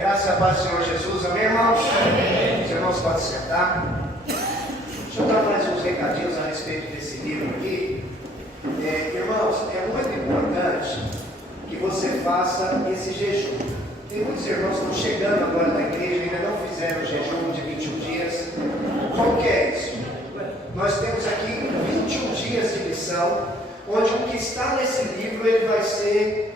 Graças a paz do Senhor Jesus, amém, irmãos? Amém. Os irmãos podem sentar. Deixa eu dar mais uns recadinhos a respeito desse livro aqui. Irmãos, é muito importante que você faça esse jejum. Tem muitos irmãos que estão chegando agora na igreja e ainda não fizeram o jejum de 21 dias. Como que é isso? Nós temos aqui 21 dias de lição, onde o que está nesse livro ele vai ser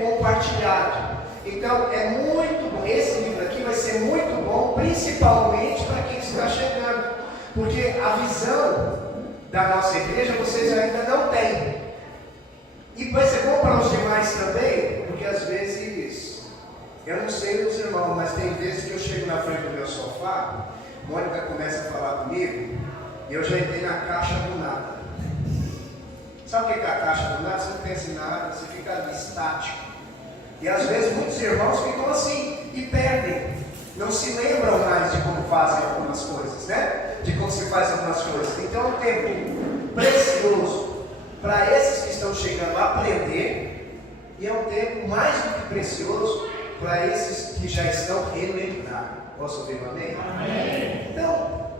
compartilhado. Então, é muito bom, esse livro aqui vai ser muito bom, principalmente para quem está chegando, porque a visão da nossa igreja vocês ainda não têm, e vai ser bom para os demais também, porque às vezes, eu não sei dos irmãos, mas tem vezes que eu chego na frente do meu sofá, Mônica começa a falar comigo, e eu já entrei na caixa do nada. Sabe o que é a caixa do nada? Você não pensa em nada, você fica ali estático. E às vezes muitos irmãos ficam assim e perdem, não se lembram mais de como fazem algumas coisas, né? De como se faz algumas coisas. Então é um tempo precioso para esses que estão chegando a aprender, e é um tempo mais do que precioso para esses que já estão relembrando. Posso ouvir um amém? Amém. Então,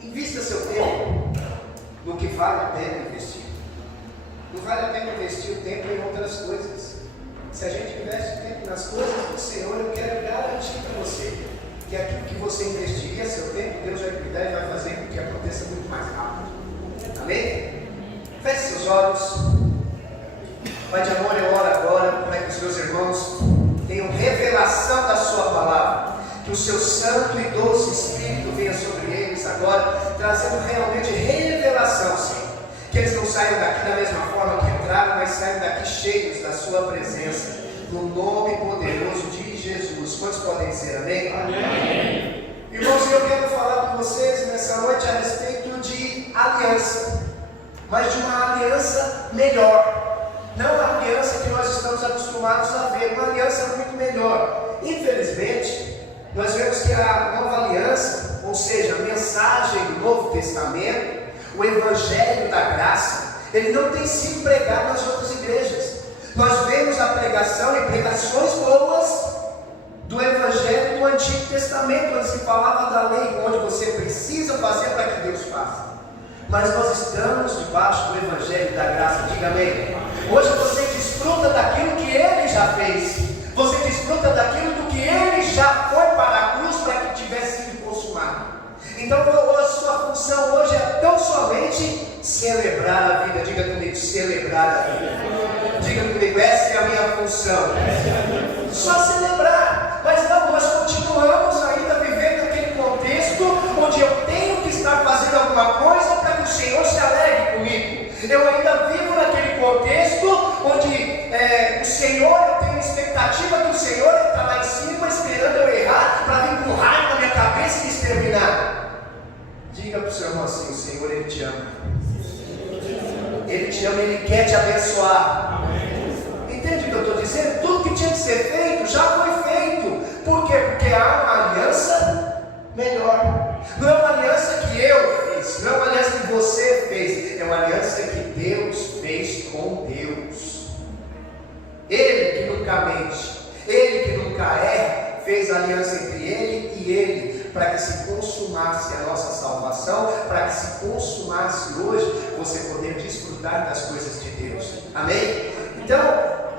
invista seu tempo no que vale a pena investir. Não vale a pena investir o tempo em outras coisas. Se a gente investe tempo nas coisas do Senhor, eu quero garantir para você que aquilo que você investiria seu tempo, Deus vai cuidar e vai fazer com que aconteça muito mais rápido. Amém? Feche seus olhos. Pai de amor, eu oro agora para que os meus irmãos tenham revelação da sua palavra, que o seu santo e doce Espírito venha sobre eles agora, trazendo realmente revelação, Senhor. Que eles não saiam daqui da mesma forma que entraram, mas saiam daqui cheios da sua presença, no nome poderoso de Jesus. Quantos podem dizer amém? Amém. Irmãos, eu quero falar com vocês nessa noite a respeito de aliança, mas de uma aliança melhor, não a aliança que nós estamos acostumados a ver, uma aliança muito melhor. Infelizmente, nós vemos que a nova aliança, ou seja, a mensagem do Novo Testamento, o Evangelho da Graça, ele não tem sido pregado nas outras igrejas. Nós vemos a pregação e pregações boas do Evangelho do Antigo Testamento, onde se falava da lei, onde você precisa fazer para que Deus faça. Mas nós estamos debaixo do Evangelho da Graça, diga amém. Hoje você desfruta daquilo que Ele já fez, você desfruta daquilo do que Ele já foi para a cruz para que tivesse sido consumado. Então a sua função hoje é tão somente celebrar a vida. Diga comigo, celebrar a vida. Diga comigo, essa é a minha função. Só celebrar. Mas não, nós continuamos ainda vivendo aquele contexto onde eu tenho que estar fazendo alguma coisa para que o Senhor se alegre comigo. Eu ainda vivo naquele contexto onde o Senhor, eu tenho expectativa que o Senhor está lá em cima esperando eu errar para vir com raiva na minha cabeça e me exterminar. Diga para o seu irmão assim: o Senhor, Ele te ama. Ele te ama, Ele quer te abençoar. Entende o que eu estou dizendo? Tudo que tinha que ser feito já foi feito. Por quê? Porque há uma aliança melhor. Não é uma aliança que eu fiz, não é uma aliança que você fez, é uma aliança que Deus fez com Deus. Ele que nunca mente, Ele que nunca erra, fez aliança entre Ele e Ele, para que se consumasse a nossa salvação, para que se consumasse hoje você poder desfrutar das coisas de Deus. Amém? Então,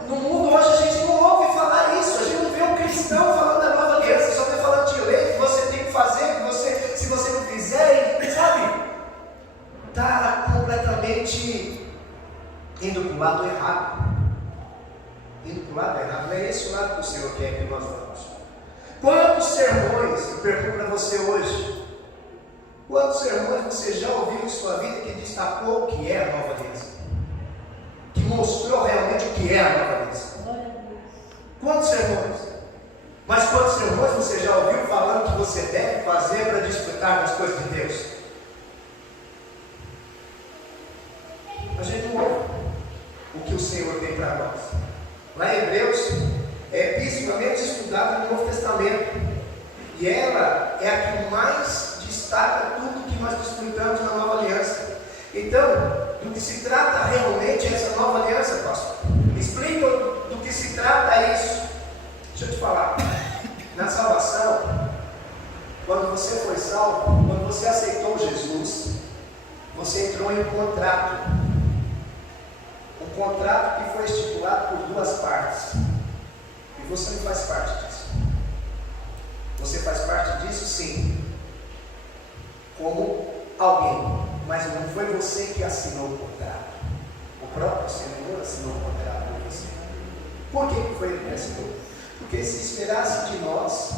no mundo hoje a gente não ouve falar isso, a gente não vê um cristão falando da nova aliança, só está falando de lei, que você tem que fazer, que você, se você não fizer, sabe? Está completamente indo para o lado errado. Indo para o lado errado, não é esse o lado que o Senhor quer que nós vamos. Quantos sermões, eu pergunto para você hoje, quantos sermões você já ouviu em sua vida que destacou o que é a nova aliança? Que mostrou realmente o que é a nova aliança? Quantos sermões? Mas quantos sermões você já ouviu falando que você deve fazer para desfrutar das coisas de Deus? A gente não ouve o que o Senhor tem para nós. Lá em Hebreus, é principalmente estudada no Novo Testamento, e ela é a que mais destaca tudo que nós desfrutamos na nova aliança. Então, do que se trata realmente essa nova aliança, pastor? Explica do que se trata isso. Deixa eu te falar, na salvação, quando você foi salvo, quando você aceitou Jesus, você entrou em um contrato que foi estipulado por duas partes, e você não faz parte disso. Você faz parte disso sim, como alguém, mas não foi você que assinou o contrato. O próprio Senhor assinou o contrato por você. Por que foi ele que assinou? Porque se esperasse de nós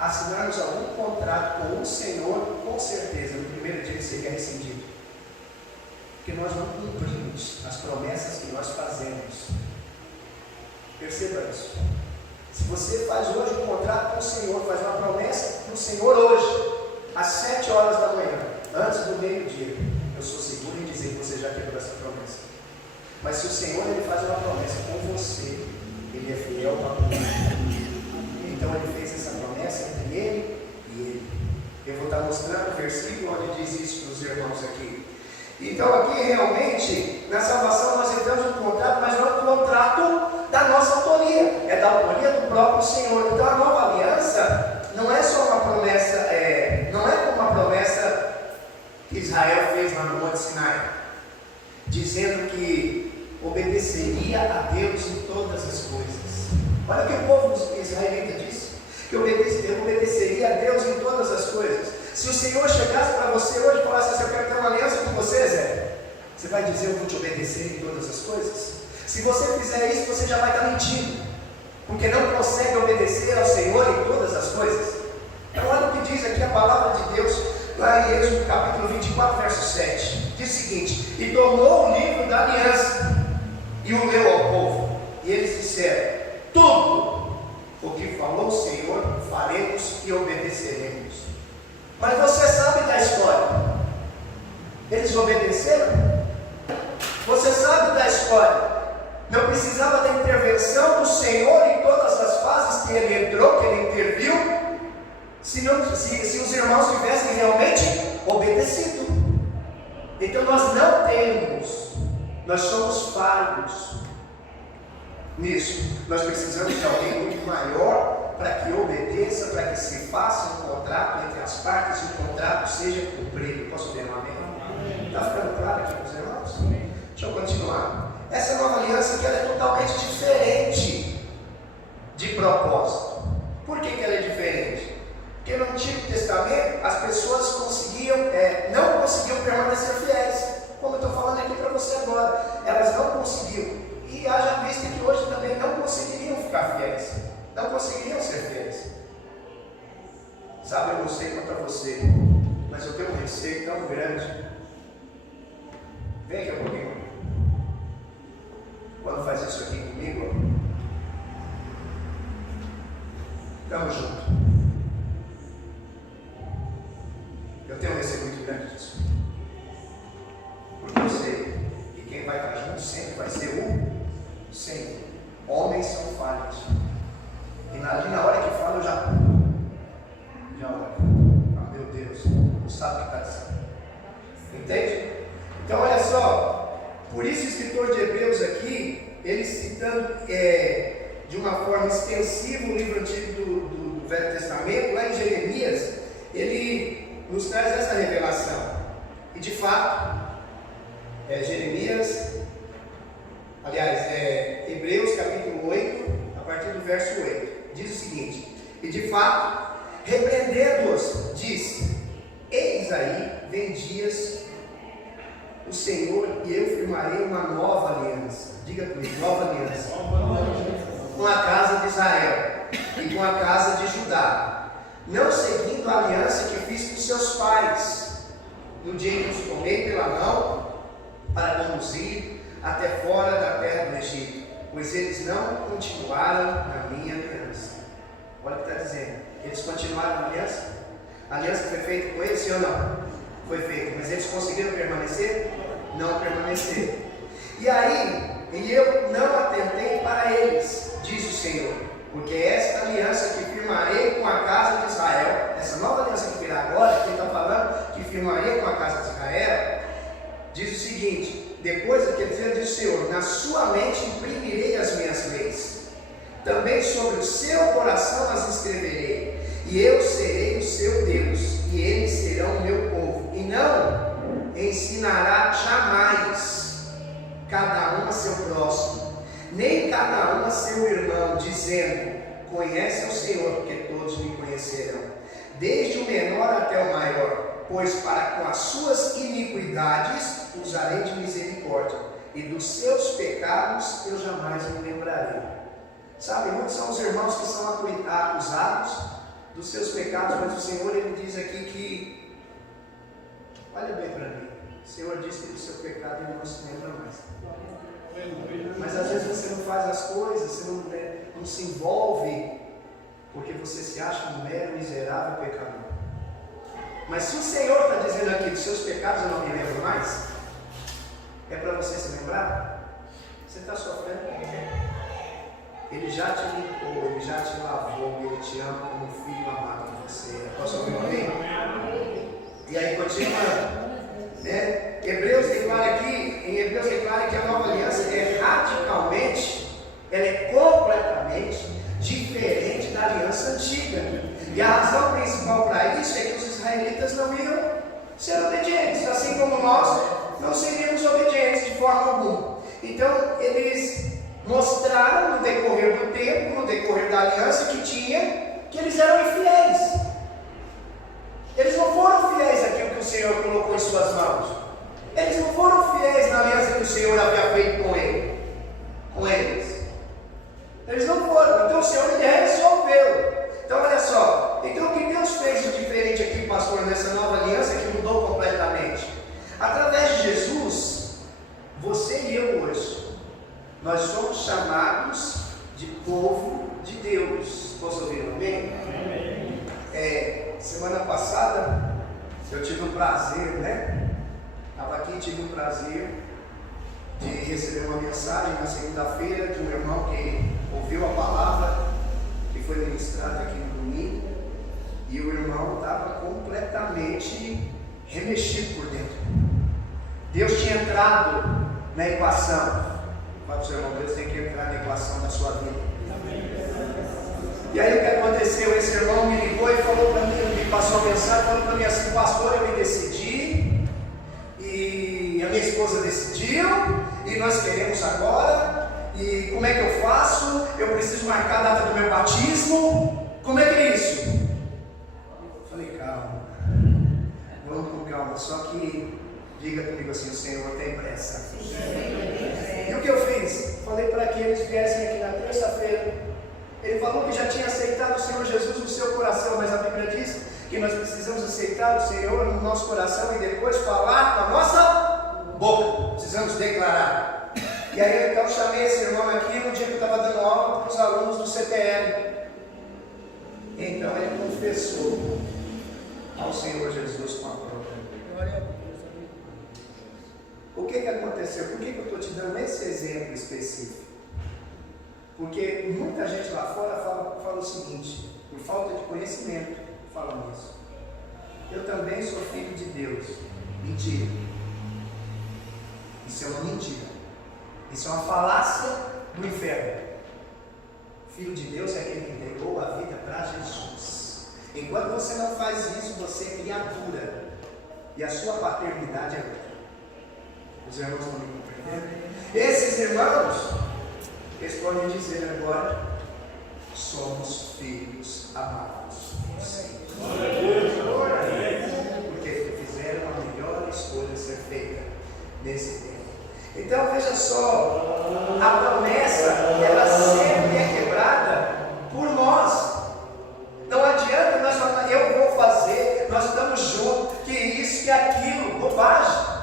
assinarmos algum contrato com o Senhor, com certeza no primeiro dia ele seria rescindido. Porque nós não cumprimos as promessas que nós fazemos. Perceba isso. Se você faz hoje um contrato com o Senhor, faz uma promessa para o Senhor hoje, às 7 horas da manhã, antes do meio-dia, eu sou seguro em dizer que você já quebrou essa promessa. Mas se o Senhor ele faz uma promessa com você, ele é fiel para cumprir. Então ele fez essa promessa entre ele e ele. Eu vou estar mostrando o versículo onde diz isso para os irmãos aqui. Então aqui realmente, na salvação nós entramos em um contrato, mas não é um contrato da nossa autoria, é da autoria do próprio Senhor. Então a nova aliança não é só uma promessa, não é como uma promessa que Israel fez lá no Monte Sinai, dizendo que obedeceria a Deus em todas as coisas. Olha o que o povo israelita disse, que obedeceria a Deus em todas as coisas. Se o Senhor chegasse para você hoje e falasse assim, eu quero ter uma aliança com você, Zé, você vai dizer, eu vou te obedecer em todas as coisas? Se você fizer isso, você já vai estar mentindo, porque não consegue obedecer ao Senhor em todas as coisas. Então olha o que diz aqui a palavra de Deus, lá em Êxodo capítulo 24, verso 7, diz o seguinte: e tomou o livro da aliança, e o leu ao povo, e eles disseram, tudo o que falou o Senhor, faremos e obedeceremos. Mas você sabe da história, eles obedeceram? Você sabe da história, não precisava da intervenção do Senhor em todas as fases que ele entrou, que ele interviu, se os irmãos tivessem realmente obedecido. Então nós não temos, nós somos falhos nisso. Nós precisamos de alguém muito maior para que obedeça, para que se faça um contrato entre as partes e o contrato seja cumprido. Posso ver um amém? Está ficando claro aqui para os irmãos? Deixa eu continuar. Essa nova aliança que ela é totalmente diferente de propósito. Por que ela é diferente? Porque no Antigo Testamento as pessoas não conseguiam permanecer fiéis, como eu estou falando aqui para você agora. Elas não conseguiam, e haja vista que hoje também não conseguiriam ficar fiéis, não conseguiriam ser fiéis. Sabe, eu não sei quanto a você, mas eu tenho um receio tão grande. Vem aqui um pouquinho. Quando faz isso aqui comigo, estamos juntos. Eu tenho um receio muito grande disso, porque eu sei que quem vai estar junto sempre vai ser o Senhor. Homens são falhos, e ali na hora que fala eu já olho. Ah, meu Deus, não sabe o que está dizendo. Entende? Então olha só, por isso o escritor de Hebreus aqui, ele citando de uma forma extensiva o livro antigo do Velho Testamento, lá em Jeremias, ele nos traz essa revelação. E de fato, Hebreus capítulo 8, a partir do verso 8, diz o seguinte: e de fato, repreendendo-os, diz: eis aí, vem dias, o Senhor e eu firmarei uma nova aliança. Diga comigo, nova aliança. Com a casa de Israel e com a casa de Judá, não seguindo a aliança que fiz com seus pais, no dia em que os tomei pela mão para conduzir até fora da terra do Egito, pois eles não continuaram na minha aliança. Olha o que está dizendo, eles continuaram na aliança? A aliança foi feita com eles, sim ou não? Foi feita, mas eles conseguiram permanecer? Não permaneceram. E aí, e eu não atentei para eles, diz o Senhor, porque esta aliança que firmarei com a casa de Israel, essa nova aliança que virá agora, que ele está falando, que firmarei com a casa de Israel, diz o seguinte: depois daquele dia diz o Senhor, na sua mente imprimirei as minhas leis, também sobre o seu coração as escreverei, e eu serei o seu Deus, e eles serão o meu povo, e não ensinará jamais cada um a seu próximo, nem cada um a seu irmão, dizendo: conhece o Senhor, porque todos me conhecerão, desde o menor até o maior, pois para com as suas iniquidades usarei de misericórdia, e dos seus pecados eu jamais me lembrarei. Sabe, muitos são os irmãos que são acusados dos seus pecados, mas o Senhor, Ele diz aqui que, olha bem para mim, o Senhor diz que do seu pecado Ele não se lembra mais. Mas às vezes você não faz as coisas, você não se envolve, porque você se acha um mero miserável pecador. Mas se o Senhor está dizendo aqui, dos seus pecados eu não me lembro mais, é para você se lembrar? Você está sofrendo? Ele já te limpou, Ele já te lavou, Ele te ama como um filho amado de você. Posso ouvir um amém? E aí continuando, né? Hebreus declara que a nova aliança é radicalmente, ela é completamente diferente da aliança antiga. E a razão principal para isso é que os israelitas não iam ser obedientes, assim como nós não seríamos obedientes de forma alguma. Então eles mostraram no decorrer do tempo, no decorrer da aliança que eles eram infiéis. Eles não foram fiéis àquilo que o Senhor colocou em suas mãos. Eles não foram fiéis na aliança que o Senhor havia feito com eles. Eles não foram. Então o Senhor ele resolveu. Então olha só. Então o que Deus fez de diferente aqui, pastor, nessa nova aliança que mudou completamente? Através de Jesus, você e eu hoje, nós somos chamados de povo de Deus. Posso ouvir um amém? Semana passada eu tive o prazer, né? Estava aqui e tive o prazer de receber uma mensagem na segunda-feira de um irmão que ouviu a palavra que foi ministrada aqui no domingo, e o irmão estava completamente remexido por dentro. Deus tinha entrado na equação. Fala para o seu irmão, Deus tem que entrar na equação da sua vida. E aí o que aconteceu? Esse irmão me ligou e falou para mim, me passou a mensagem, falou para mim assim: pastor, eu me decidi, e a minha esposa decidiu, e nós queremos agora, e como é que eu faço? Eu preciso marcar a data do meu batismo, como é que é isso? Eu falei: calma, vamos com calma, só que diga comigo assim: o Senhor tem pressa. E o que eu fiz? Falei para que eles viessem aqui na terça-feira. Ele falou que já tinha aceitado o Senhor Jesus no seu coração, mas a Bíblia diz que nós precisamos aceitar o Senhor no nosso coração e depois falar com a nossa boca. Precisamos declarar. E aí então chamei esse irmão aqui no dia que eu estava dando aula para os alunos do CPL. Então ele confessou ao Senhor Jesus com a própria. O que aconteceu? Por que eu estou te dando esse exemplo específico? Porque muita gente lá fora fala o seguinte: por falta de conhecimento, falam isso. Eu também sou filho de Deus. Mentira. Isso é uma mentira. Isso é uma falácia do inferno. Filho de Deus é aquele que entregou a vida para Jesus. Enquanto você não faz isso, você é criatura. E a sua paternidade é outra. Os irmãos estão me compreendendo? Esses irmãos respondem dizer agora: somos filhos amados do Senhor. Porque fizeram a melhor escolha a ser feita nesse tempo. Então veja só, a promessa ela sempre é quebrada por nós. Não adianta nós falar: eu vou fazer, nós estamos juntos, que isso, que aquilo, bobagem.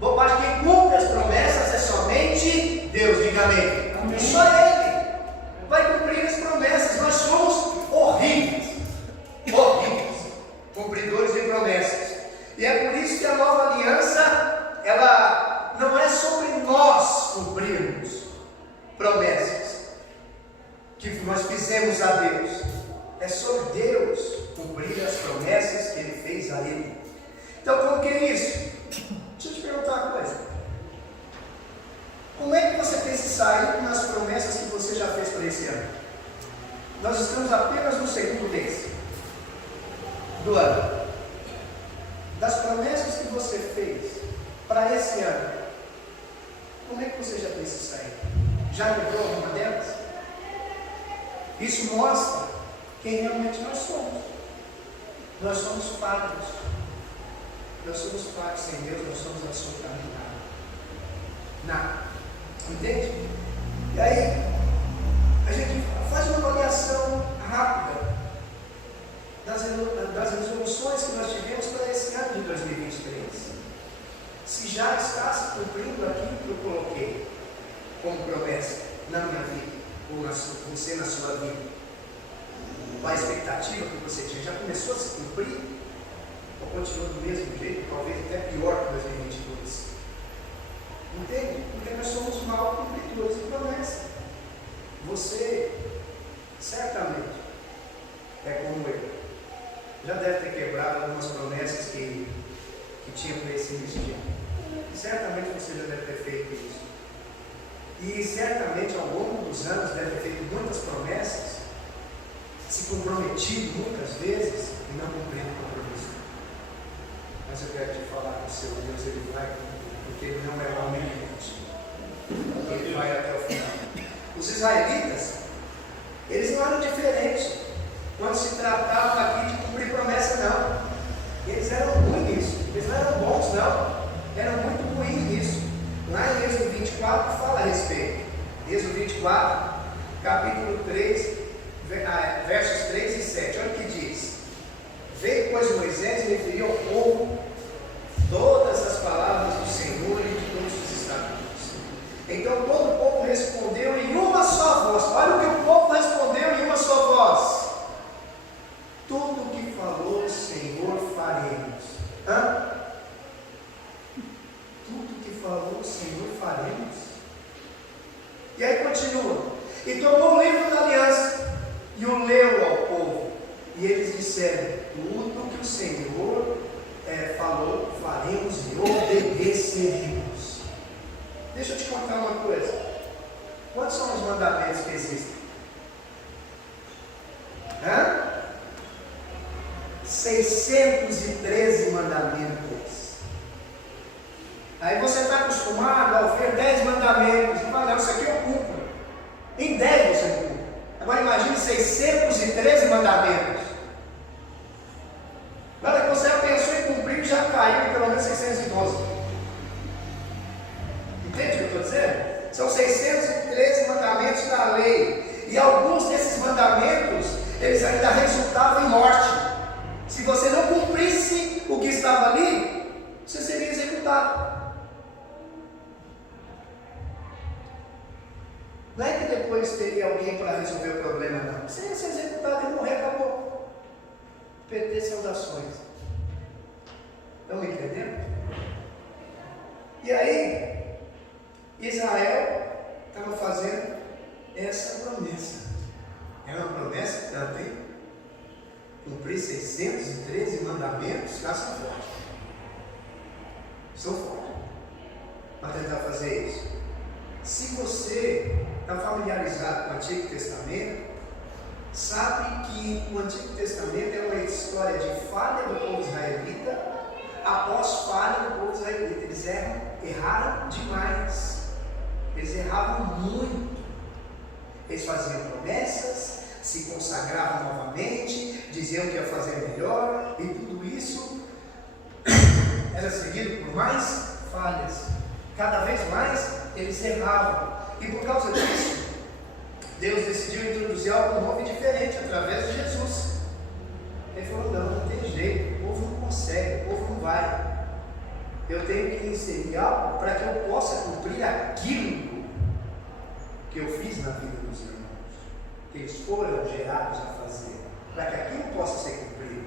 Bobagem. Quem cumpre as promessas é somente Deus. Diga amém. Só Ele vai cumprir as promessas. Nós somos horríveis, cumpridores de promessas. E é por isso que a nova aliança, ela não é sobre nós cumprirmos promessas que nós fizemos a Deus. É sobre Deus cumprir as promessas que Ele fez a Ele. Então, como que é isso? Deixa eu te perguntar uma coisa. Como é que você tem se saído nas promessas que você já fez para Ele? desse ano. Nós estamos apenas no segundo mês do ano. Das promessas que você fez para esse ano, como é que você já tem se saído? Já lembrou alguma delas? Isso mostra quem realmente nós somos. Nós somos falhos. Nós somos falhos. Sem Deus nós somos absolutamente nada. Entende? E aí, a gente faz uma avaliação rápida das resoluções que nós tivemos para esse ano de 2023. Se já está se cumprindo aquilo que eu coloquei como promessa na minha vida, ou você na sua vida. A expectativa que você tinha já começou a se cumprir? Ou continua do mesmo jeito, talvez até pior que 2022? Entende? Porque nós somos mal cumpridores de promessa. Você, certamente, é como eu. Já deve ter quebrado algumas promessas que tinha para esse início de ano. Certamente você já deve ter feito isso. E certamente ao longo dos anos deve ter feito muitas promessas, se comprometido muitas vezes e não cumprindo o compromisso. Mas eu quero te falar que o seu Deus, ele vai cumprir, porque ele não é omnipotente. Ele vai até o final. Os israelitas, eles não eram diferentes quando se tratava aqui de cumprir promessa, não. Eles eram ruins nisso, eles não eram bons, não. Eram muito ruins nisso. Lá em Êxodo 24 fala a respeito. Êxodo 24, capítulo 3, versos 3 e 7. Olha o que diz. Veio, pois, Moisés e referiu ao povo todas as palavras do Senhor e de todos os estatutos. Então todo o povo respondeu em uma só voz. Olha o que o povo respondeu em uma só voz. Tudo o que falou o Senhor faremos. Tudo que falou o Senhor faremos. E aí continua. E tomou o livro da aliança e o leu ao povo. E eles disseram: tudo que o Senhor falou, faremos e obedeceremos. Deixa eu te contar uma coisa. Quantos são os mandamentos que existem? 613 mandamentos. Aí você está acostumado a ver 10 mandamentos e fala: não, isso aqui eu cumpro. Em 10 você não cumpre. Agora imagine 613 mandamentos. Na hora que você já pensou em cumprir, já caiu em pelo menos 612. Entende o que eu estou dizendo? São 613 mandamentos da lei. E alguns desses mandamentos, eles ainda resultavam em morte. Se você não cumprisse o que estava ali, você seria executado. Não é que depois teria alguém para resolver o problema, não. Você ia ser executado e morrer, acabou. Perder saudações. Estão me entendendo? E aí, Israel estava fazendo essa promessa. É uma promessa tanto, hein? Cumprir 613 mandamentos, já são fortes. São fortes. Para tentar fazer isso. Se você está familiarizado com o Antigo Testamento, sabe que o Antigo Testamento é uma história de falha do povo israelita após falha do povo israelita. Eles erraram demais. Eles erravam muito. Eles faziam promessas, se consagravam novamente, diziam que ia fazer melhor, e tudo isso era seguido por mais falhas. Cada vez mais eles erravam. E por causa disso, Deus decidiu introduzir algo novo e diferente através de Jesus. Ele falou: não tem jeito, o povo não consegue, o povo não vai. Eu tenho que inserir algo para que eu possa cumprir aquilo que eu fiz na vida dos irmãos, que eles foram gerados a fazer, para que aquilo possa ser cumprido.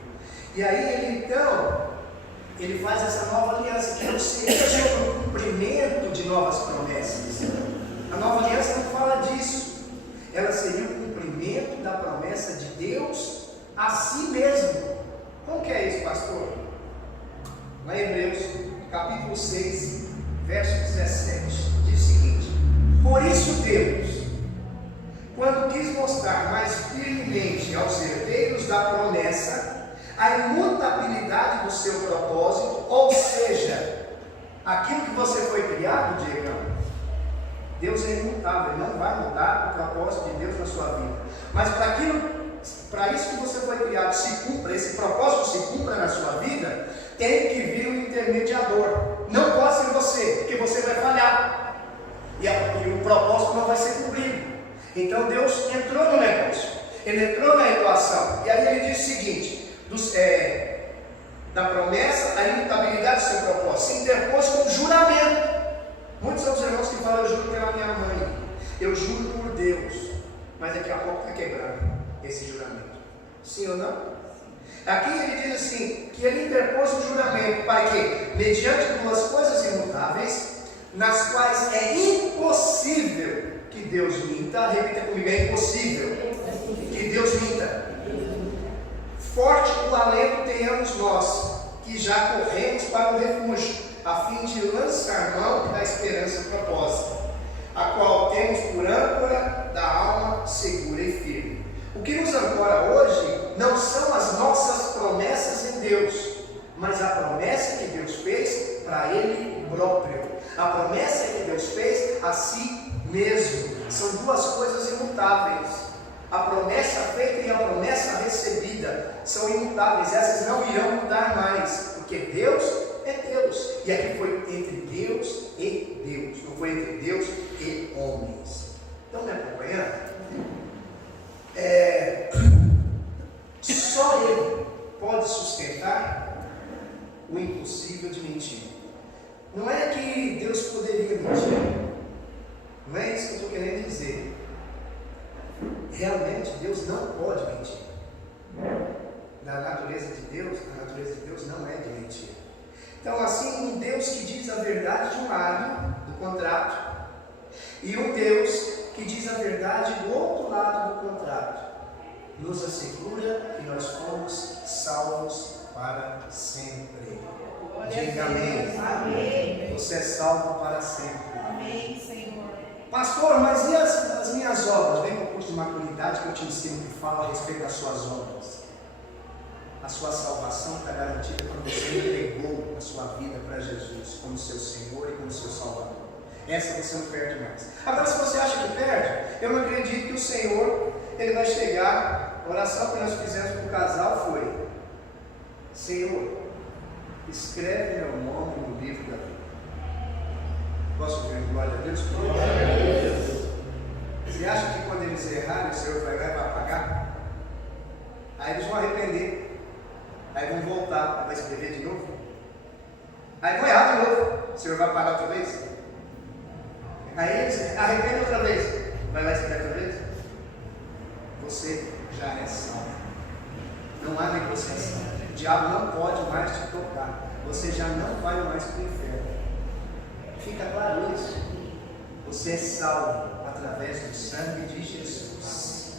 E aí ele faz essa nova aliança, que não seria sobre o cumprimento de novas promessas. A nova aliança não fala disso. Ela seria o cumprimento da promessa de Deus a si mesmo. Como que é isso, pastor? Lá em Hebreus, capítulo 6, verso 17, diz o seguinte: por isso Deus, quando quis mostrar mais firmemente aos herdeiros da promessa a imutabilidade do seu propósito, ou seja, aquilo que você foi criado, Diego, Deus é imutável, Ele não vai mudar o propósito de Deus na sua vida. Mas para isso que você foi criado se cumpra, esse propósito se cumpra na sua vida, tem que vir um intermediador. Não pode ser você, porque você vai falhar. E o propósito não vai ser cumprido. Então Deus entrou no negócio, Ele entrou na equação. E aí Ele diz o seguinte: da promessa, a imutabilidade do seu propósito, se interpôs com juramento. Muitos são os irmãos que falam: eu juro pela minha mãe, eu juro por Deus, mas daqui a pouco está quebrando esse juramento. Sim ou não? Aqui ele diz assim, que ele interpôs um juramento para que, mediante duas coisas imutáveis, nas quais é impossível que Deus minta, repita comigo, é impossível que Deus minta. Forte o alento tenhamos nós, que já corremos para o refúgio, a fim de lançar mão da esperança proposta, a qual temos por âncora da alma segura e firme. O que nos ancora hoje não são as nossas promessas em Deus, mas a promessa que Deus fez para Ele próprio, a promessa que Deus fez a si mesmo. São duas coisas imutáveis. A promessa feita e a promessa recebida são imutáveis, essas não irão mudar mais, porque Deus é Deus, e aqui foi entre Deus e Deus, não foi entre Deus e homens. Estão me acompanhando? Só Ele pode sustentar o impossível de mentir. Não é que Deus poderia mentir, não é isso que eu estou querendo dizer. Realmente Deus não pode mentir. Na natureza de Deus, a natureza de Deus não é de mentir. Então, assim, um Deus que diz a verdade de um lado do contrato, e um Deus que diz a verdade do outro lado do contrato, nos assegura que nós fomos salvos para sempre. Diga amém. Amém. Você é salvo para sempre. Amém, Senhor. Pastor, mas e as minhas obras? Vem para o curso de maturidade que eu te ensino, que fala a respeito das suas obras. A sua salvação está garantida quando você entregou a sua vida para Jesus como seu Senhor e como seu Salvador. Essa você não perde mais. Agora, se você acha que perde, eu não acredito que o Senhor Ele vai chegar. A oração que nós fizemos para o casal foi: Senhor, escreve meu nome no livro da vida. Posso ouvir glória a Deus? Glória a Deus. Você acha que quando eles errarem, o Senhor vai apagar? Aí eles vão arrepender. Aí vão voltar, vai escrever de novo. Aí vão errar de novo. O Senhor vai parar outra vez? Aí eles arrependem outra vez. Vai lá escrever outra vez? Você já é salvo. Não há negociação. O diabo não pode mais te tocar. Você já não vai mais para o inferno. Fica claro isso. Você é salvo através do sangue de Jesus.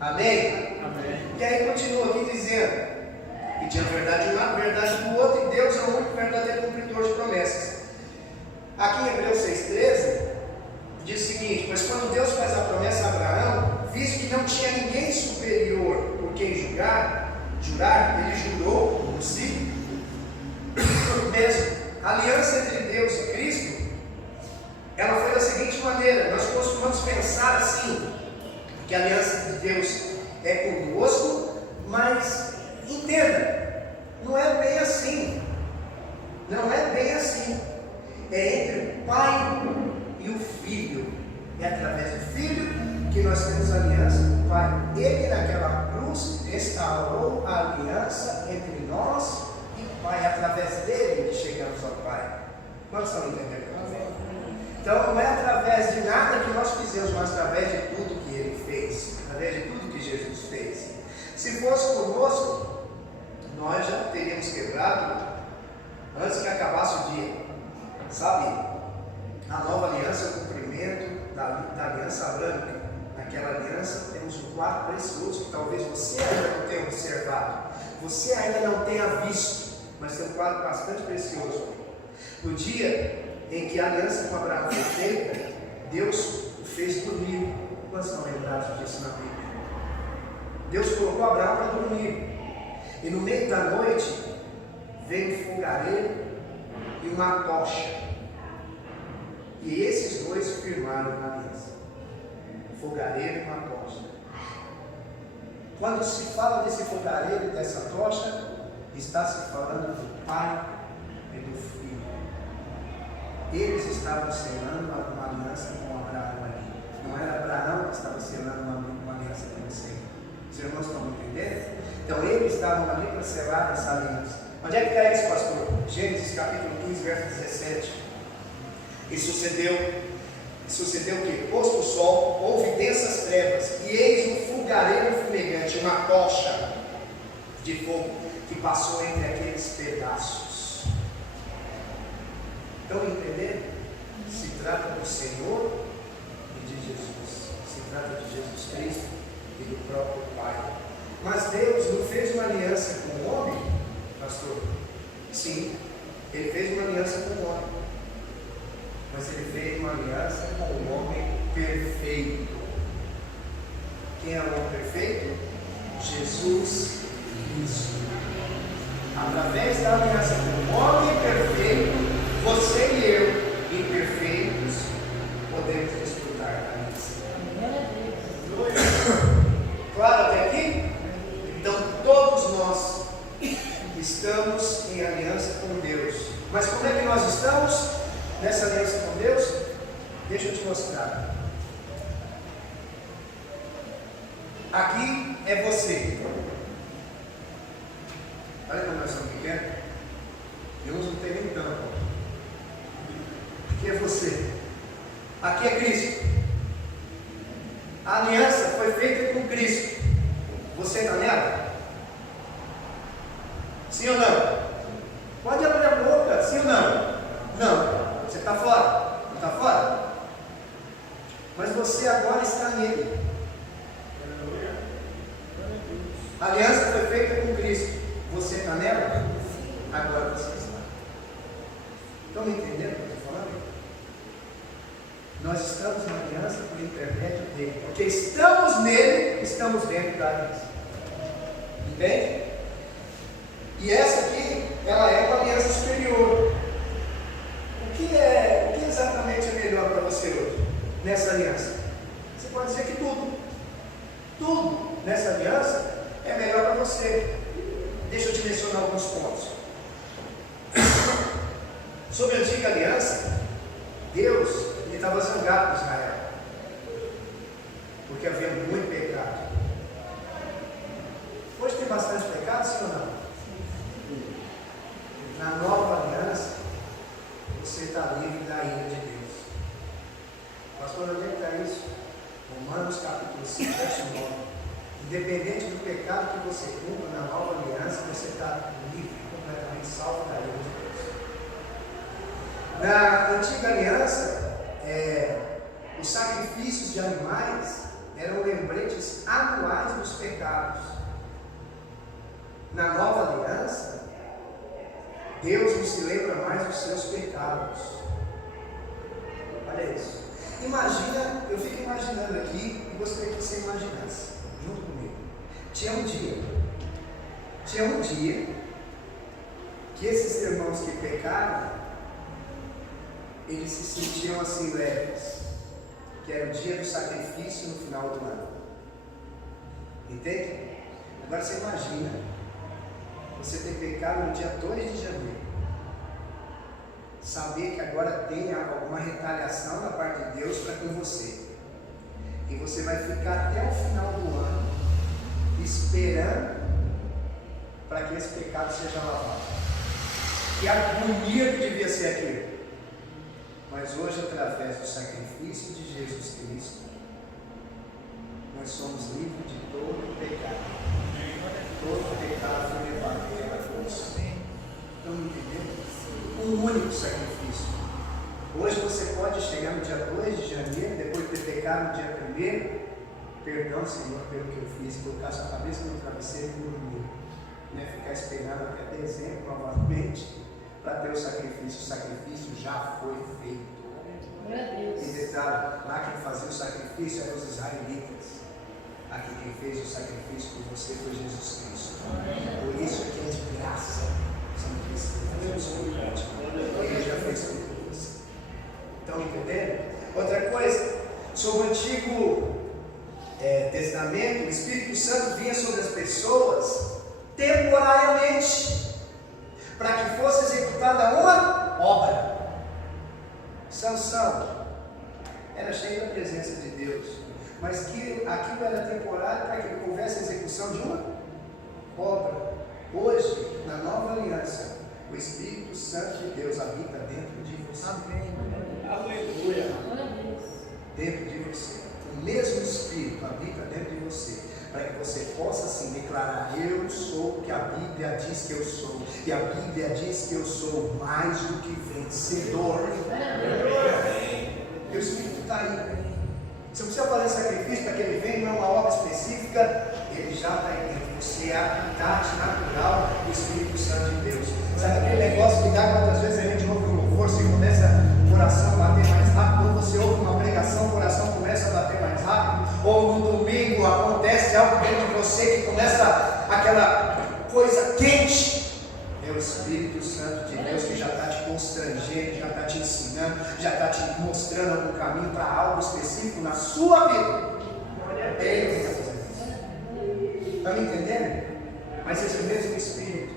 Amém? Amém. E aí continua aqui dizendo: e tinha verdade de um lado, verdade do outro, e Deus é o único verdadeiro cumpridor de promessas. Aqui em Hebreus 6,13 diz o seguinte: pois quando Deus faz a promessa a Abraão, visto que não tinha ninguém superior por quem jurar, ele jurou por si mesmo. A aliança entre Deus e Cristo, ela foi da seguinte maneira: nós costumamos pensar assim, que a aliança de Deus é conosco, mas entenda, não é bem assim. Não é bem assim. É entre o Pai e o Filho. É através do Filho que nós temos a aliança com o Pai. Ele naquela cruz restaurou a aliança entre nós e o Pai. É através dele que chegamos ao Pai. Quantos estão entendendo? Então não é através de nada que nós fizemos, mas através de tudo que Ele fez. Através de tudo que Jesus fez. Se fosse conosco, nós já teríamos quebrado antes que acabasse o dia. Sabe, a nova aliança é o cumprimento da aliança abrâmica. Naquela aliança temos um quadro precioso que talvez você ainda não tenha observado, você ainda não tenha visto, mas tem um quadro bastante precioso. No dia em que a aliança com Abraão foi feita, Deus o fez dormir. Quantos estão lembrados disso na Bíblia? Deus colocou Abraão para dormir. E no meio da noite veio um fogareiro e uma tocha. E esses dois firmaram na aliança. Fogareiro e uma tocha. Quando se fala desse fogareiro e dessa tocha, está se falando do Pai e do Filho. Eles estavam selando uma aliança com Abraão ali. Não era Abraão que estava selando uma aliança com o Senhor. Os irmãos estão entendendo? Então eles estavam ali para selar essa aliança. Onde é que está isso, pastor? Gênesis capítulo 15, verso 17. E sucedeu o que? Posto o sol, houve densas trevas, e eis um fogareiro fumegante, uma tocha de fogo, que passou entre aqueles pedaços. Estão entendendo? Se trata do Senhor e de Jesus. Se trata de Jesus Cristo e do próprio Pai. Mas Deus não fez uma aliança com o homem, pastor? Sim, Ele fez uma aliança com o homem. Mas Ele fez uma aliança com o homem perfeito. Quem é o homem perfeito? Jesus Cristo. Através da aliança com o homem perfeito, você e eu, imperfeitos, podemos desfrutar da aliança. Claro até aqui? Então todos nós estamos em aliança com Deus. Mas como é que nós estamos nessa aliança com Deus? Deixa eu te mostrar. Aqui é você. Olha como nós somos pequenos. Deus não tem nem tampa. Aqui é você. Aqui é Cristo. A aliança foi feita com Cristo. Você está nela? Sim ou não? Pode abrir a boca, sim ou não? Não. Você está fora? Não está fora? Mas você agora está nele. A aliança foi feita com Cristo. Você está nela? Agora você está. Estão me entendendo o que eu estou falando? Nós estamos na aliança por intermédio dele. Porque estamos nele, estamos dentro da aliança. Entende? E essa aqui, ela é uma aliança superior. O que exatamente é melhor para você hoje, nessa aliança? Você pode dizer que tudo. Tudo nessa aliança é melhor para você. Deixa eu te mencionar alguns pontos. Sobre a antiga aliança, Deus estava zangado com Israel, porque havia muito pecado. Hoje tem bastante pecado, sim ou não? Na nova aliança, você está livre da ira de Deus. Pastor, onde é que está isso? Romanos capítulo 5, verso 9. Independente do pecado que você cumpra na nova aliança, você está livre, completamente salvo da ira de Deus. Na antiga aliança, os sacrifícios de animais eram lembretes anuais dos pecados. Na nova aliança, Deus não se lembra mais dos seus pecados. Olha isso. Imagina, eu fico imaginando aqui e gostaria que você imaginasse, junto comigo. Tinha um dia que esses irmãos que pecaram, eles se sentiam assim leves, que era o dia do sacrifício no final do ano. Entende? Agora você imagina você ter pecado no dia 2 de janeiro, saber que agora tem alguma retaliação da parte de Deus para com você, e você vai ficar até o final do ano esperando para que esse pecado seja lavado. Que agonia que devia ser aquilo. Mas hoje, através do sacrifício de Jesus Cristo, nós somos livres de todo pecado. Todo pecado foi levado pela cruz. Estão entendendo? Um único sacrifício. Hoje você pode chegar no dia 2 de janeiro, depois de ter pecado no dia 1º, perdão, Senhor, pelo que eu fiz, colocar sua cabeça no travesseiro e dormir. Ficar esperando até dezembro novamente para ter o sacrifício. O sacrifício já foi feito. E detalhe, lá quem fazia o sacrifício eram os israelitas. Aqui quem fez o sacrifício por você foi Jesus Cristo. Por isso que é de graça. Você não precisa fazer o seu. Ele já fez tudo por você. Estão entendendo? Outra coisa, sobre o Antigo Testamento, o Espírito Santo vinha sobre as pessoas temporariamente, para que fosse executada uma obra. Sansão era cheio da presença de Deus, mas que aquilo era temporário para que houvesse a execução de uma obra. Hoje, na nova aliança, o Espírito Santo de Deus habita dentro de você. Amém. Aleluia. Dentro de você. O mesmo Espírito habita dentro de você, para que você possa assim declarar: eu sou o que a Bíblia diz que eu sou, e a Bíblia diz que eu sou mais do que vencedor. E o Espírito está aí. Você não precisa fazer sacrifício para que ele venha, não é uma obra específica, ele já está aí dentro. Você é a habitat natural do Espírito Santo de Deus. Sabe aquele negócio que dá quantas vezes a gente ouve um louvor, você começa o coração a bater mais rápido, ou você ouve uma pregação, o coração começa a bater mais rápido, ou no domingo acontece algo dentro de você que começa aquela coisa quente. É o Espírito Santo de Deus que já está te constrangendo, já está te ensinando, já está te mostrando algum caminho para algo específico na sua vida. Ele está fazendo isso. Está me entendendo? Mas esse mesmo Espírito,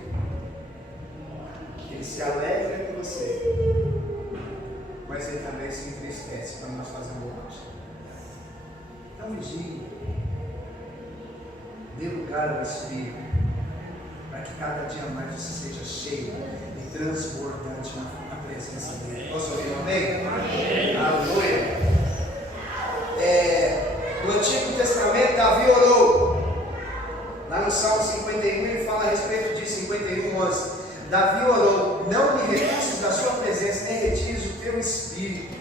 ele se alegra com você, mas ele também se entristece quando nós fazemos parte. Então vigie, dê lugar ao Espírito, para que cada dia mais você seja cheio e transbordante na presença dele. Posso ouvir um amém? Amém. Aleluia. No Antigo Testamento, Davi orou. Lá no Salmo 51, ele fala a respeito de 51:11. Davi orou: não me recuses da sua presença, nem retires o teu espírito.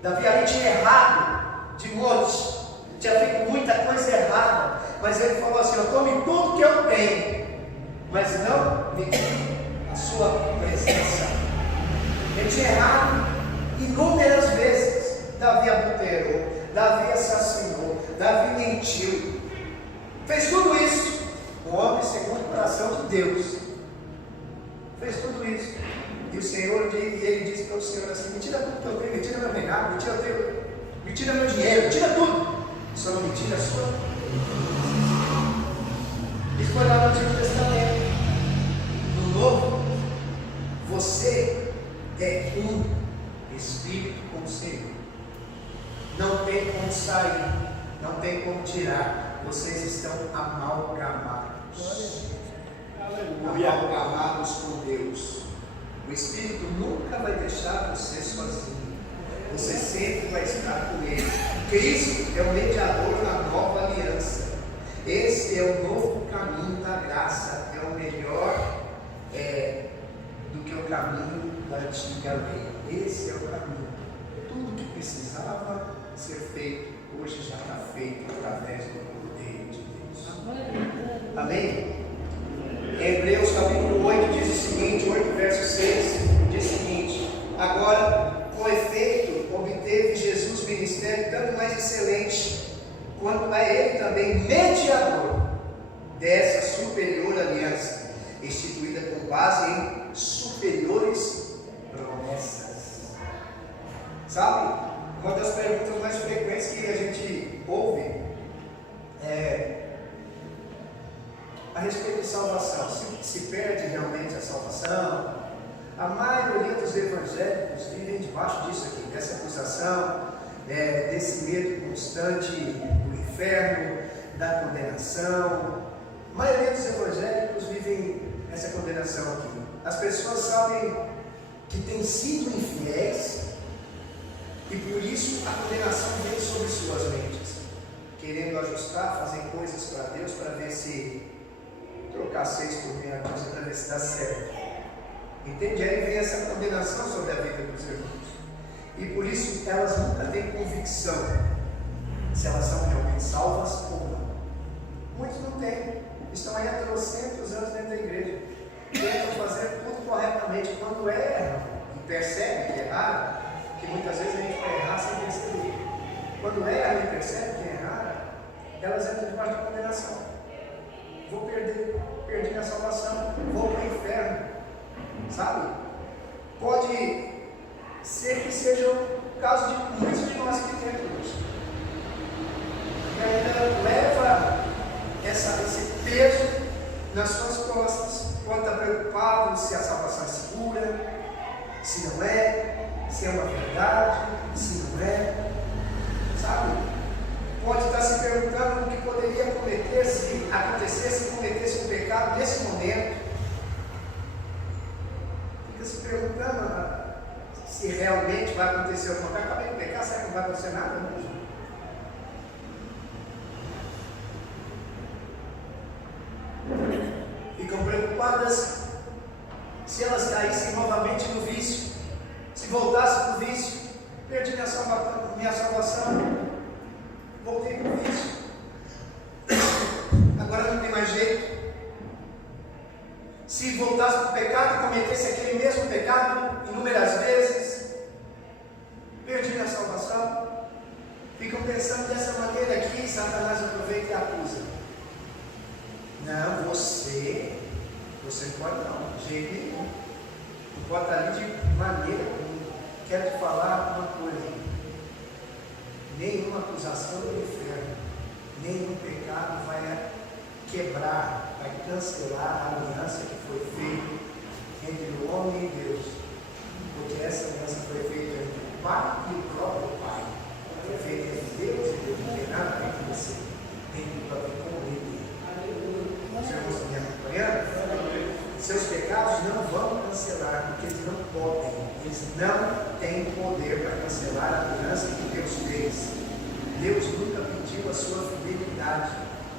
Davi ali tinha errado de monte, tinha feito muita coisa errada, mas ele falou assim: eu tome tudo que eu tenho, mas não me tire a sua presença. Ele tinha errado inúmeras vezes. Davi adulterou, Davi assassinou, Davi mentiu, fez tudo isso. Um homem segundo o coração de Deus fez tudo isso. E o Senhor, ele disse para o Senhor assim: me tira tudo que eu tenho, me tira meu reinado, me tira meu dinheiro, me tira tudo, só não me tira a sua. Isso foi lá no Antigo Testamento. No Novo, você é um Espírito com o Senhor. Não tem como sair, não tem como tirar. Vocês estão amalgamados. Amalgamados com Deus. O Espírito nunca vai deixar você sozinho. Você sempre vai estar com Ele. Cristo é o mediador na nova aliança. Esse é o novo caminho da graça. É o melhor do que o caminho da antiga lei. Esse é o caminho. Tudo que precisava ser feito, hoje já está feito através do poder de Deus. Amém? Em Hebreus capítulo 8 diz o seguinte, 8 verso 6, diz o seguinte: agora, com efeito, obteve Jesus ministério tanto mais excelente, quanto é ele também mediador dessa superior aliança, instituída com base em superiores promessas. Sabe, uma das perguntas mais frequentes que a gente ouve é a respeito de salvação. Se perde realmente a salvação? A maioria dos evangélicos vivem debaixo disso aqui, dessa acusação, desse medo constante do inferno, da condenação. A maioria dos evangélicos vivem essa condenação aqui. As pessoas sabem que têm sido infiéis e por isso a condenação vem sobre suas mentes, querendo ajustar, fazer coisas para Deus, para ver se trocar 6 por meia dúzia, para ver se dá certo. Entende? Aí vem essa condenação sobre a vida dos irmãos. E por isso elas nunca têm convicção se elas são realmente salvas ou não. Muitos não têm. Estão aí há trocentos anos dentro da igreja. Tentam fazer tudo corretamente. Quando erram e percebem que erraram, que muitas vezes a gente vai errar sem perceber. Quando erra e percebe que erraram, elas entram debaixo da condenação. Vou perdi minha salvação, vou para o inferno. Sabe? Pode ser que seja o caso de muitos de nós que temos. E ainda leva esse peso nas suas costas, pode estar preocupado se a salvação é segura, se não é, se é uma verdade, se não é, sabe? Pode estar se perguntando o que poderia acontecer se cometesse um pecado nesse momento. Fica se perguntando se realmente vai acontecer alguma coisa. Acabei de pecar, será que não vai acontecer nada mesmo? Ficam preocupadas se elas caíssem novamente no vício, se voltassem para o vício. Perdi minha salvação, voltei para o vício, agora não tem mais jeito. Se voltasse para o pecado e cometesse aquele mesmo pecado inúmeras vezes, perdi minha salvação. Ficam pensando dessa maneira aqui, Satanás aproveita e acusa. Não, você não pode não, de jeito nenhum. Não pode estar ali de maneira alguma. Quero te falar uma coisa. Nenhuma acusação do inferno, nenhum pecado vai quebrar, vai cancelar a aliança que foi feita entre o homem e Deus. Porque essa aliança foi feita entre o Pai e o próprio Pai. Foi feita entre Deus e Deus. Não tem nada a ver com você. Tem tudo a ver com Ele. Os irmãos estão me acompanhando? Seus pecados não vão cancelar, porque eles não podem. Eles não têm poder para cancelar a aliança que Deus fez. Deus nunca pediu a sua fidelidade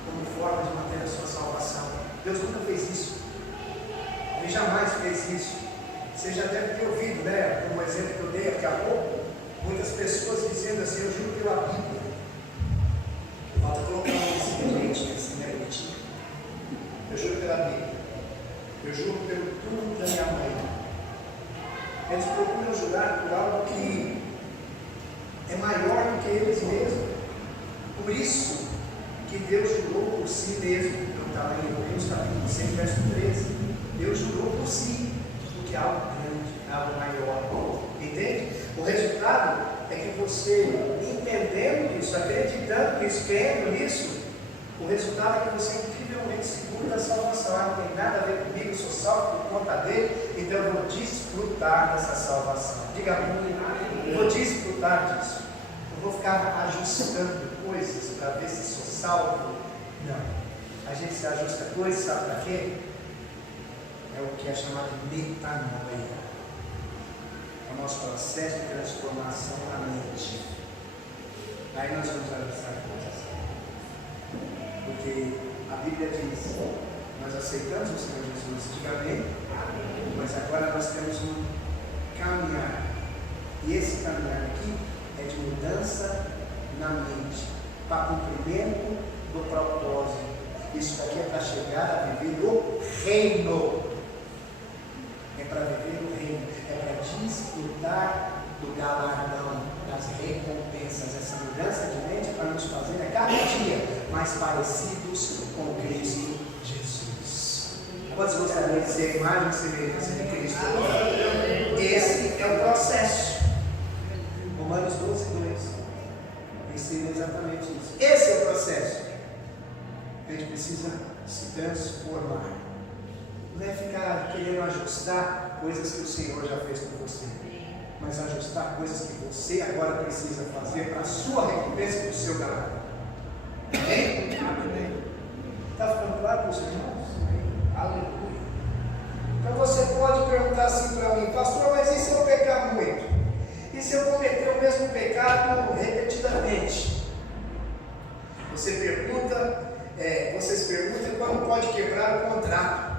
como forma de manter a sua salvação. Deus nunca fez isso. Ele jamais fez isso. Você já deve ter ouvido, né? Como exemplo que eu dei daqui a pouco, muitas pessoas dizendo assim: eu juro pela Bíblia. Falta colocar esse leite nesse negotinho. Eu juro pela Bíblia. Eu juro pelo túmulo da minha mãe. Eles procuram jurar por algo que é maior do que eles mesmos. Por isso que Deus jurou por si mesmo. Então está lá em Hebreus capítulo 6, verso 13. Deus jurou por si, porque é algo grande, algo maior. Entende? O resultado é que você, entendendo isso, acreditando nisso, crendo nisso, o resultado é que você é incrivelmente seguro da salvação. Não tem nada a ver comigo, eu sou salvo por conta dele, então eu vou desfrutar dessa salvação. Diga amém. Eu vou desfrutar disso. Eu vou ficar ajustando coisas para ver se sou salvo. Não. A gente se ajusta coisas, sabe para quê? É o que é chamado de metanoia. É o nosso processo de transformação da mente. Aí nós vamos ajustar coisas. Porque a Bíblia diz: nós aceitamos o Senhor Jesus, diga amém, mas agora nós temos um caminhar. E esse caminhar aqui é de mudança na mente, para cumprimento do propósito. Isso daqui é para chegar a viver o reino. É para viver o reino. É para desfrutar do galardão, das recompensas. Essa mudança de mente é para nos fazer a cada dia mais parecidos com Cristo Jesus. Quantos gostariam de ser imagem e semelhança de Cristo? Esse é o processo. Romanos 12, 2 ensina exatamente isso. Esse é o processo. A gente precisa se transformar. Não é ficar querendo ajustar coisas que o Senhor já fez por você, mas ajustar coisas que você agora precisa fazer para a sua recompensa e para o seu galardão. Amém? Está ficando claro para os irmãos? Aleluia. Então você pode perguntar assim para mim: pastor, mas e se eu pecar muito? E se eu cometer o mesmo pecado repetidamente? Vocês perguntam quando pode quebrar o contrato.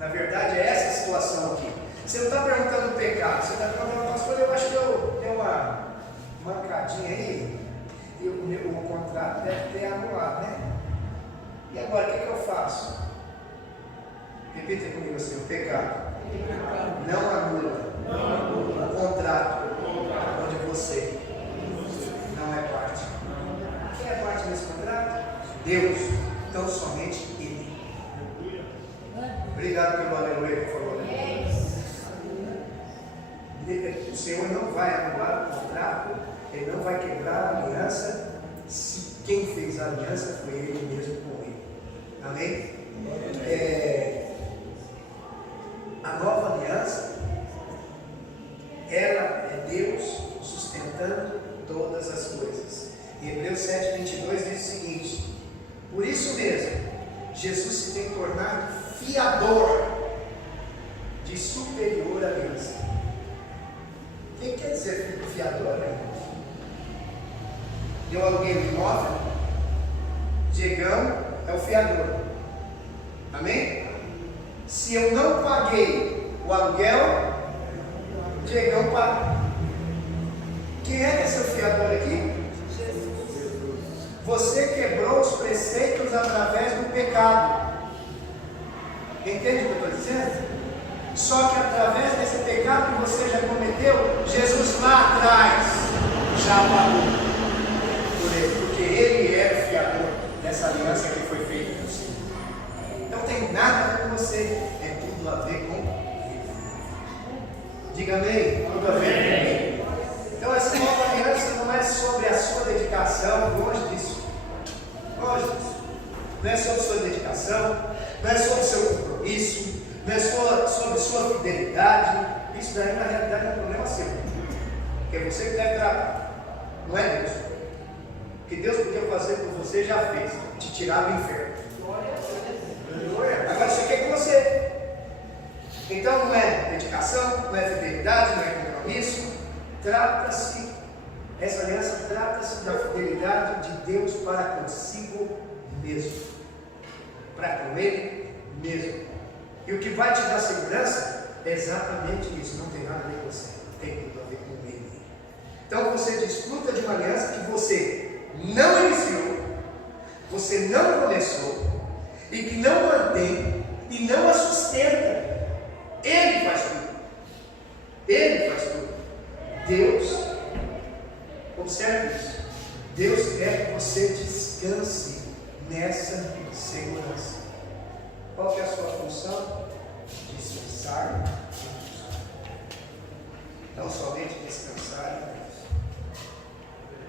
Na verdade é essa a situação aqui. Você não está perguntando o pecado, você está perguntando: pastor, eu acho que eu dei uma mancadinha aí, e o contrato deve ter anulado, né? E agora o que eu faço? Repita comigo assim: o pecado não anula o contrato onde Deus, tão somente Ele. Obrigado pelo aleluia que falou. O Senhor não vai anular o contrato, Ele não vai quebrar a aliança, se quem fez a aliança foi Ele mesmo com Ele. Amém? A nova aliança, ela é Deus sustentando todas as coisas. Em Hebreus 7:22 diz o seguinte: por isso mesmo, Jesus se tem tornado fiador de superior aliança. O que quer dizer fiador? Eu aluguei um imóvel, Diegão é o fiador. Amém? Se eu não paguei o aluguel, Diegão paga. Quem é esse fiador aqui? Jesus. Você quebrou os preceitos através do pecado. Entende o que eu estou dizendo? Só que através desse pecado que você já cometeu, Jesus lá atrás já pagou por ele, porque ele é o fiador dessa aliança que foi feita com você. Não tem nada a ver com você, é tudo a ver com ele. Diga amém. Tudo a ver com ele. Então essa nova aliança não é sobre a sua dedicação, longe disso. Longe disso. Não é sobre a sua dedicação, não é sobre o seu compromisso, não é sobre sua fidelidade. Isso daí na realidade é um problema seu, porque é você que deve tratar, não é Deus. O que Deus podia fazer por você já fez, te tirar do inferno. Agora isso aqui é com você. Então não é dedicação, não é fidelidade, não é compromisso. Trata-se, essa aliança trata-se da fidelidade de Deus para consigo mesmo, para com Ele mesmo. E o que vai te dar segurança é exatamente isso, não tem nada a ver com você, tem tudo a ver com Ele. Então você desfruta de uma aliança que você não iniciou, você não começou, e que não mantém e não a sustenta. Ele faz tudo. Ele faz tudo. Deus, observe isso, Deus quer que você descanse nessa segurança. Qual que é a sua função? Descansar em Deus. Não somente descansar em Deus.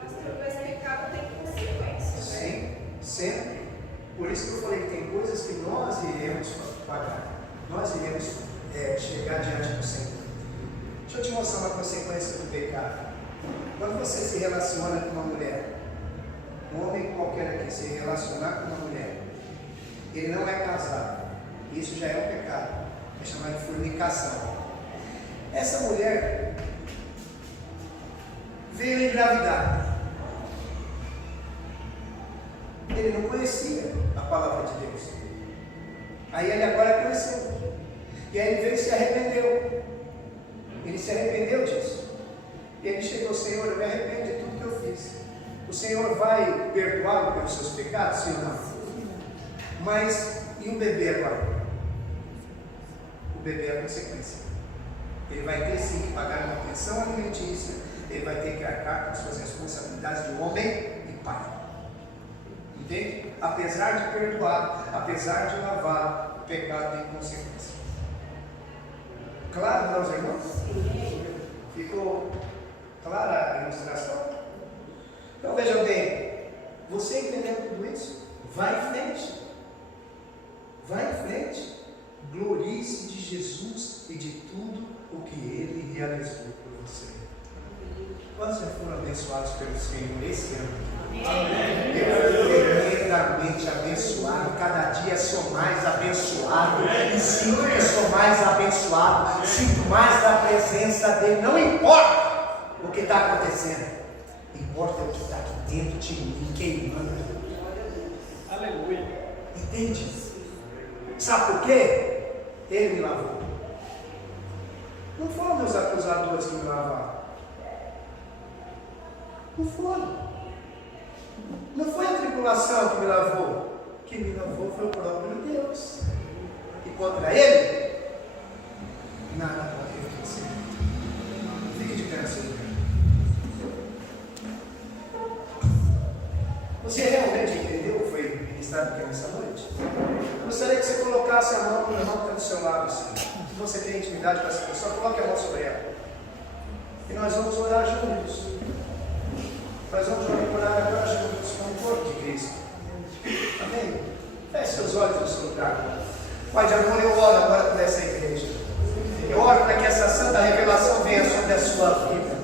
Pastor, mas pecado tem consequências, né? Sim, sempre. Por isso que eu falei que tem coisas que nós iremos pagar. Nós iremos chegar diante do Senhor. Deixa eu te mostrar uma consequência do pecado. Quando você se relaciona com uma mulher, um homem qualquer aqui se relacionar com uma mulher, ele não é casado. Isso já é um pecado. É chamado de fornicação. Essa mulher veio engravidar. Ele não conhecia a palavra de Deus. Aí ele agora conheceu. E aí ele veio e se arrependeu. Ele se arrependeu disso. E ele chegou: Senhor, eu me arrependo de tudo que eu fiz. O Senhor vai perdoá-lo pelos seus pecados? Sim ou não? Mas e o bebê agora? O bebê é a consequência. Ele vai ter sim que pagar uma pensão alimentícia. Ele vai ter que arcar com as suas responsabilidades de homem e pai. Entende? Apesar de perdoar, apesar de lavar, o pecado tem consequência. Claro, meus irmãos? Ficou clara a ilustração? Então veja bem, você entendendo tudo isso, vai em frente. Vai em frente. Glorie-se de Jesus e de tudo o que Ele realizou por você. Quantos já foram abençoados pelo Senhor esse ano? Amém. Eu fui tremendamente abençoado. Cada dia sou mais abençoado. E sinto que sou mais abençoado. Sinto mais da presença dEle. Não importa o que está acontecendo, importa o que está aqui dentro de mim, queimando. Aleluia. Entende? Sabe por quê? Ele me lavou. Não foram meus acusadores que me lavaram. Não foram. Não foi a tribulação que me lavou. Quem me lavou foi o próprio Deus. E contra Ele, nada pode acontecer. Fique de pé, Senhor. Você realmente entendeu o que foi passe a mão para o irmão que está do seu lado. Assim. Se você tem intimidade com essa pessoa, coloque a mão sobre ela. E nós vamos orar juntos. Nós vamos orar agora juntos com o corpo de Cristo. Amém? Feche seus olhos no seu lugar. Pai de amor, eu oro agora por essa igreja. Eu oro para que essa santa revelação venha sobre a sua vida,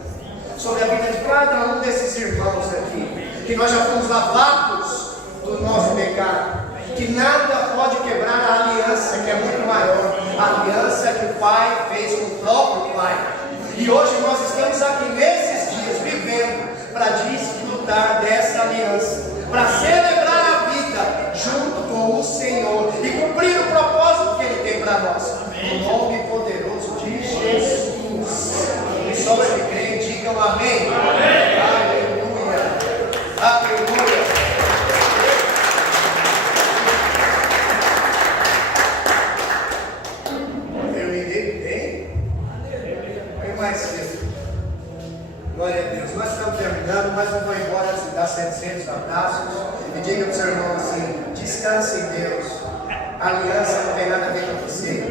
sobre a vida de cada um desses irmãos aqui, que nós já fomos lavados do nosso pecado, que nada pode quebrar a aliança que é muito maior, a aliança que o Pai fez com o próprio Pai. E hoje nós estamos aqui nesses dias vivendo para desfrutar dessa aliança, para celebrar a vida junto com o Senhor e cumprir o propósito que Ele tem para nós. No nome poderoso de Jesus. E só os que creem digam amém. Amém. Aleluia. Aleluia. Terminei bem? Foi mais cedo. Glória a Deus. Nós estamos terminando, mas não vou embora antes de dar 700 abraços. E diga para o seu irmão assim: descanse em Deus. A aliança não tem nada a ver com você.